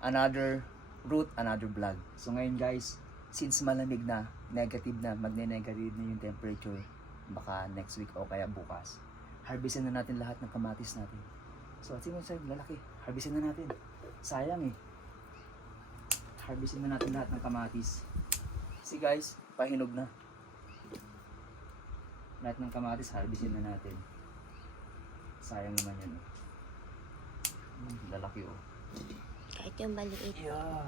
another route, another vlog. So ngayon guys, since malamig na, negative na, magne-negative na yung temperature, baka next week o kaya bukas, harvestin na natin lahat ng kamatis natin. So at sino sa'yo, lalaki, harvestin na natin. Sayang eh. Harvestin na natin lahat ng kamatis. See guys, pahinog na. Lahat ng kamatis, harvestin na natin. Sayang naman yun. Lalaki oh. Kahit yung maliit. Yeah.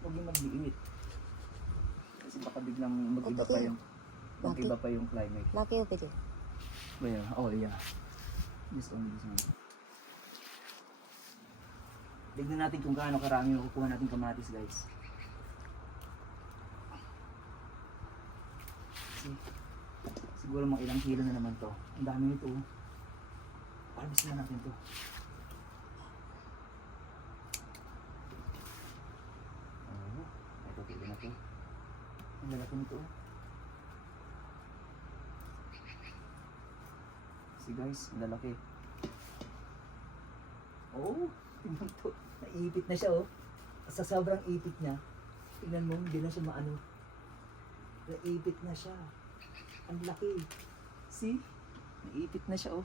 Huwag yung magliit. Kasi baka biglang mag-iba pa yung climate. Laki o pwede? Well, oh yeah. This one. Tignan natin kung gaano karami yung kukuha natin kamatis guys. Siguro mga ilang kilo na naman to. Ang dami nito. Harvest na natin to. Oh, ito pwede na to. Ang lalaki nito. See guys, ang lalaki. Oh, tingnan to. Naipit na siya oh. Sa sobrang ipit niya. Tingnan mo, hindi na siya maano. Naipit na siya. Ang laki. See? Naipit na siya oh.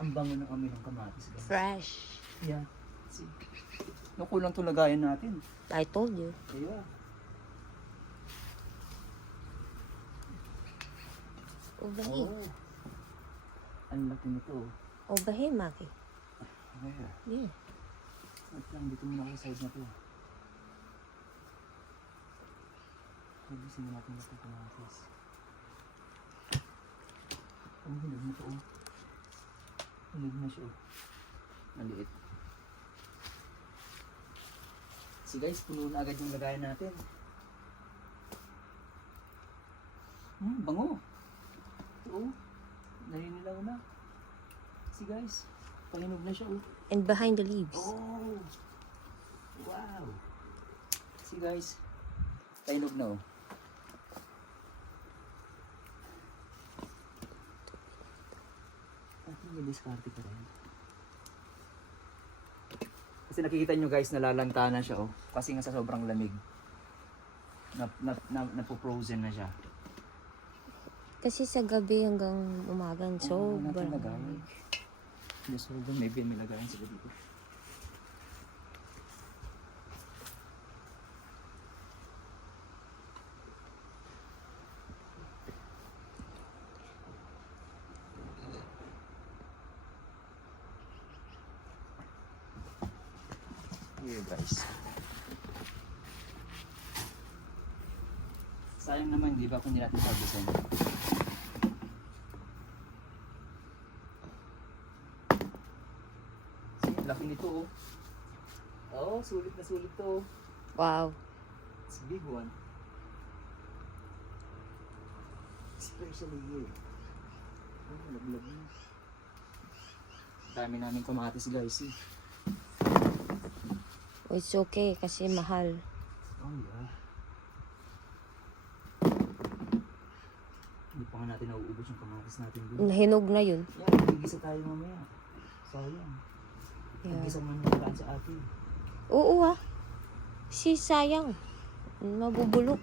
Ang bango ng amoy ng kamatis guys. Fresh. Yeah. See? Nakulang to lagayan natin. I told you. Yeah. Ubahin. Oh. Ang laki nito oh. Ubahin, Maki. Yeah. Yeah. Wait lang, dito muna ako sa side na to. Harvestin na natin ito kamatis. Ang hinog na to oh. Hinog na siya oh. Maliit. So guys, puno na agad yung lagayan natin. Bango. Ito oh. Naninilaw na. See guys, pahinog na siya oh. And behind the leaves. Oh! Wow! See guys, pahinog na oh. At may diskarte pa rin. Kasi nakikita nyo guys, nalalanta na siya oh. Kasi nga sa sobrang lamig. Napo-frozen na siya. Kasi sa gabi hanggang umagan, sobrang lamig. Yes, sobrang maybe may lagayan sila dito. Here guys. Sayang naman, di ba, kung hindi natin harvestin. Laki nito oh. Oh, sulit na sulit to. wow. It's a big one. Especially here. Oh, laglag na. Dami namin kamatis guys eh. It's okay kasi mahal. Oh yeah. Hindi pa nga natin nauubos yung kamatis natin dun. Hinog na yun. Yeah, magigisa tayo mamaya. Sayang. Yeah. Magigisa mo naman sa atin. Oo ah. Si sayang. Mabubulok.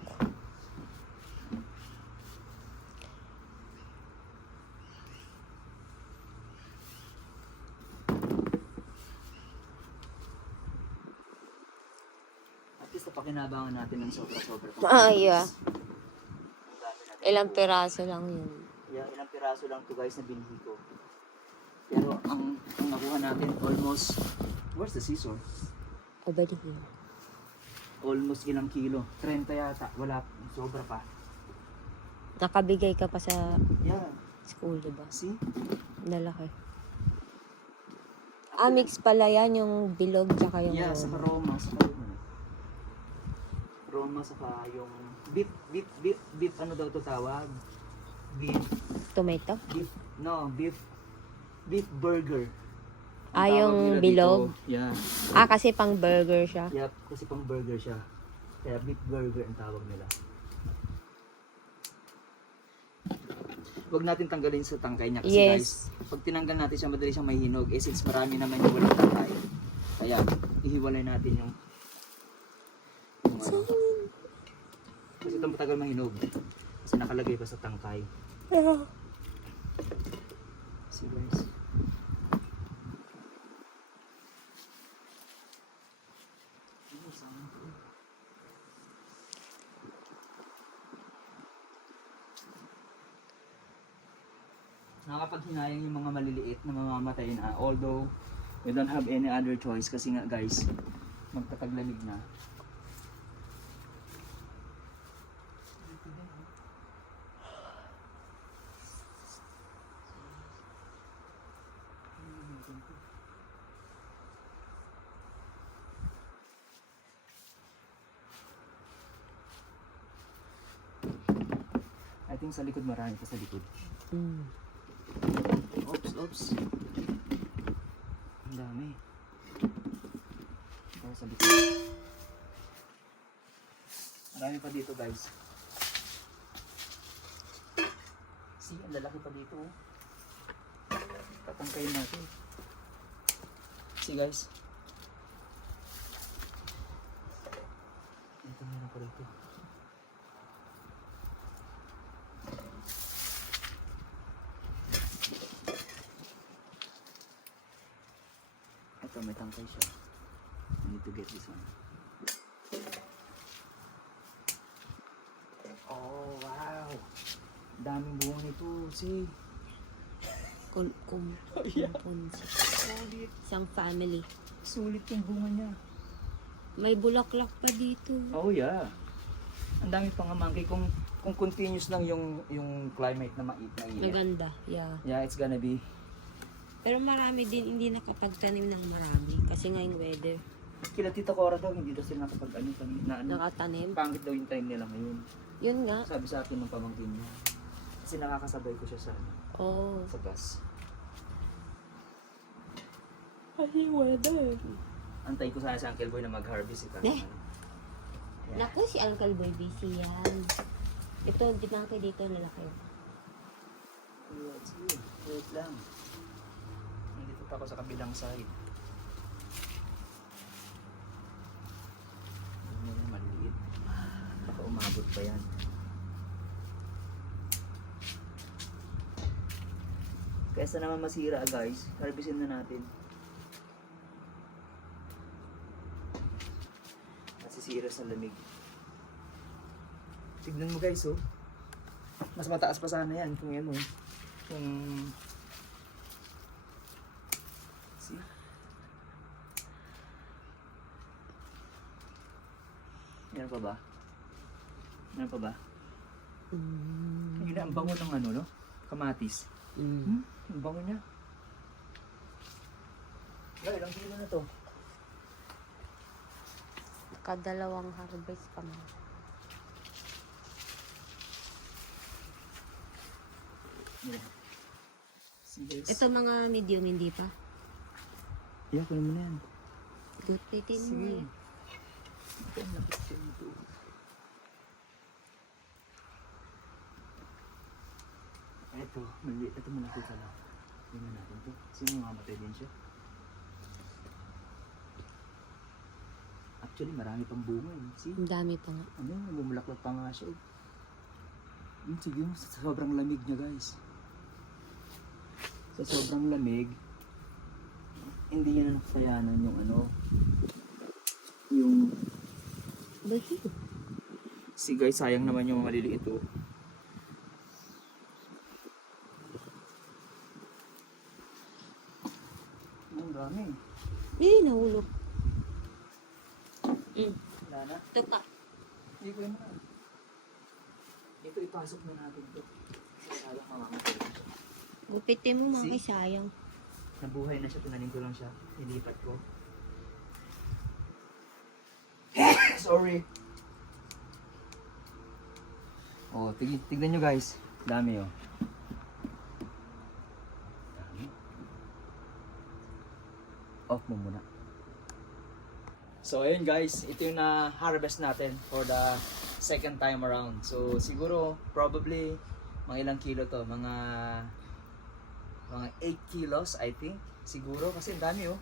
At least napakinabangan natin ng sobra-sobra. Yeah. Ilang peraso lang yun. Yeah, ilang piraso lang to guys na binili ko. Pero ang nakuha natin almost, where's the scissor? Over here. Almost ilang kilo? 30 yata. Wala, sobra pa. Nakabigay ka pa sa Yeah, school, diba? see? Lalaki. Mix pala yan, yung bilog tsaka yung Yeah, Roma. saka Roma. Saka Roma, saka yung beef, ano daw to tawag? Beef, beef burger. Ang tawag yung nila bilog? dito. Yeah. Kasi pang burger siya. Yep, kasi pang burger siya. Kaya beef burger ang tawag nila. Huwag natin tanggalin sa tangkay niya kasi guys, Yes. pag tinanggal natin siya, madali siyang mahinog. Eh since marami naman yung walang tangkay, kaya ihiwalay natin yung ano. Kasi ito matagal mahinog. Kasi nakalagay pa sa tangkay. See guys. Nakakapaghinayang yung mga maliliit na mamamatay na, although we don't have any other choice kasi nga guys, magtataglamig na. I think sa likod marami pa sa likod. Mm. Oops. Ang dami. Para sa likod. Marami pa dito guys. See, ang lalaki pa dito. Oh. Tatangkayin natin. See guys. Ito meron pa dito. Ito may tangkay siya. I need to get this one. Oh wow! Daming bunga nito. See? Kumponsik. Sulit. Isang family. Sulit yung bunga niya. May bulaklak pa dito. Oh yeah. Ang dami pang monkey kung continuous lang yung climate na mainit. Maganda. Yeah. Yeah, it's gonna be. Pero marami din hindi nakapagtanim ng marami. Kasi nga yung weather. Kila Tita Cora daw, hindi daw sila nakapag-ano na ano. Nakatanim. Pangit daw yung time nila ngayon. Yun nga. Sabi sa akin ng pamangkin niya. Kasi nakakasabay ko siya sa ano, Oh. sa bus. Kasi weather. Antay ko sana si Uncle Boy na mag-harvest ito. Eh. Naku, si Uncle Boy busy yan. Ito, dinangkay dito, lalaki. Let's go. Wait lang. Nandito pa ako sa kabilang side. Ano na maliit. Baka umabot pa yan. Kaysa naman masira guys, harvestin na natin. Nasisira sa lamig. Tignan mo guys oh. Mas mataas pa sana yan kung yan oh. Kung... See? Meron pa ba? Meron pa ba? Hindi na ang bango ng ano no? Kamatis. Ang bango niya. Ay, ilang kilo na to? Nakadalawang harvest pa man. Yeah. See guys. Ito mga medium, hindi pa. Yeah, kunin mo na yan. Gupitin mo Sige. eh. Ito ang lapit siya nito. Ito, maliit. Ito malaki ka lang. Tingnan natin to. Sino mamatay din siya? Actually, marami pang bunga eh. See? Ang dami pa nga. Ano, bumulaklak pa nga siya. Sige, sa sobrang lamig niya guys. Sa sobrang lamig, hindi niya na nakasayanan yung ano, yung... Bakit? Si guys, sayang naman yung maliliit oh. Ang dami. Eh, nahulog. Wala na. Ito pa. Hindi ko yun na. Ito ipasok na natin ito. Kasi sayang mamamatay. Gupitin mo mga See? sayang. Nabuhay na siya, tinanin ko lang siya. Nilipat ko. Sorry. Oh, tignan nyo guys. Dami oh. Dami. Off mo muna. So ayun guys, ito yung na-harvest natin for the second time around. So siguro, probably, Mga ilang kilo to? Mga 8 kilos, I think. Siguro, kasi ang dami oh.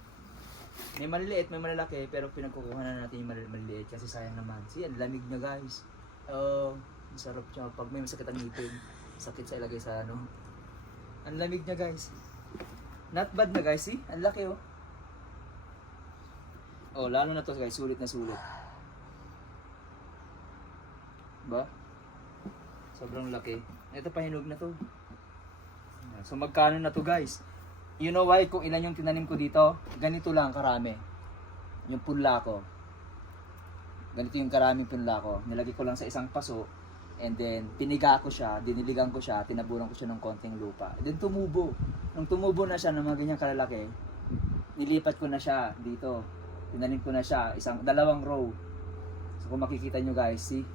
May maliliit, may malalaki, pero pinagkukuha na natin yung maliliit kasi sayang naman. See, ang lamig niya guys. Oh, masarap siya. Pag may masakit ang ngipin, sakit sa ilagay sa ano. Ang lamig niya guys. Not bad na guys, see? Ang laki oh. Oh, lalo na to guys, sulit na sulit. Ba? Sobrang laki. Ito pa hinog na to. So magkano na to guys? You know why kung ilan yung tinanim ko dito? Ganito lang karami. Yung punla ko. Ganito yung karaming punla ko. Nilagay ko lang sa isang paso. And then piniga ko siya, diniligan ko siya, tinaburan ko siya ng konting lupa. And then tumubo. Nung tumubo na siya ng mga ganyang kalalaki, nilipat ko na siya dito. Tinanim ko na siya, dalawang row. So kung makikita nyo guys, see?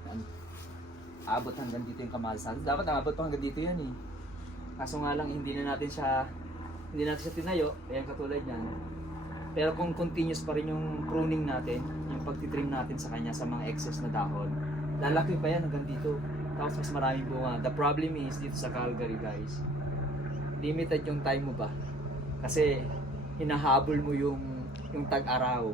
Abot hanggang dito yung kamatis natin. Dapat abot pa hanggang dito yan eh. Kaso nga lang hindi natin siya tinayo, kaya katulad yan. Pero kung continuous pa rin yung pruning natin, yung pagtitrim natin sa kanya sa mga excess na dahon, lalaki pa yan hanggang dito. Tapos mas maraming bunga. The problem is dito sa Calgary guys, limited yung time mo ba? Kasi hinahabol mo yung tag-araw.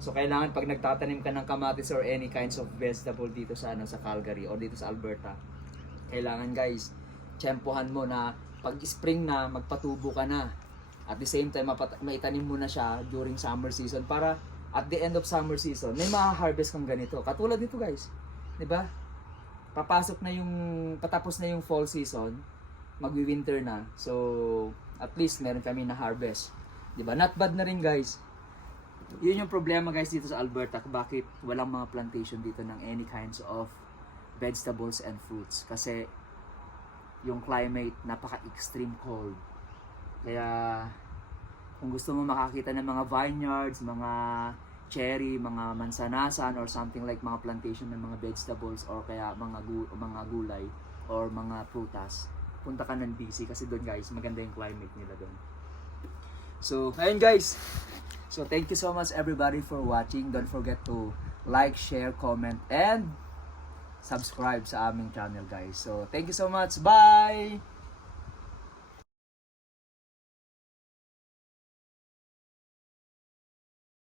So kailangan pag nagtatanim ka ng kamatis or any kinds of vegetable dito sa sa Calgary or dito sa Alberta, kailangan guys, tiyempohan mo na pag spring na, magpatubo ka na. At the same time, maitanim mo na siya during summer season para at the end of summer season, may ma-harvest kang ganito. Katulad nito guys. 'Di ba? Patapos na yung fall season, magwi-winter na. So, at least meron kami na harvest. 'Di ba? Not bad na rin guys. Yun yung problema guys dito sa Alberta, bakit walang mga plantation dito ng any kinds of vegetables and fruits. Kasi yung climate, napaka-extreme cold. Kaya, kung gusto mo makakita ng mga vineyards, mga cherry, mga mansanasan, or something like mga plantation ng mga vegetables, or kaya mga gulay, or mga prutas, punta ka ng BC kasi doon guys, maganda yung climate nila doon. So, ayun guys. So, thank you so much everybody for watching. Don't forget to like, share, comment, and subscribe sa aming channel guys. So, thank you so much. Bye!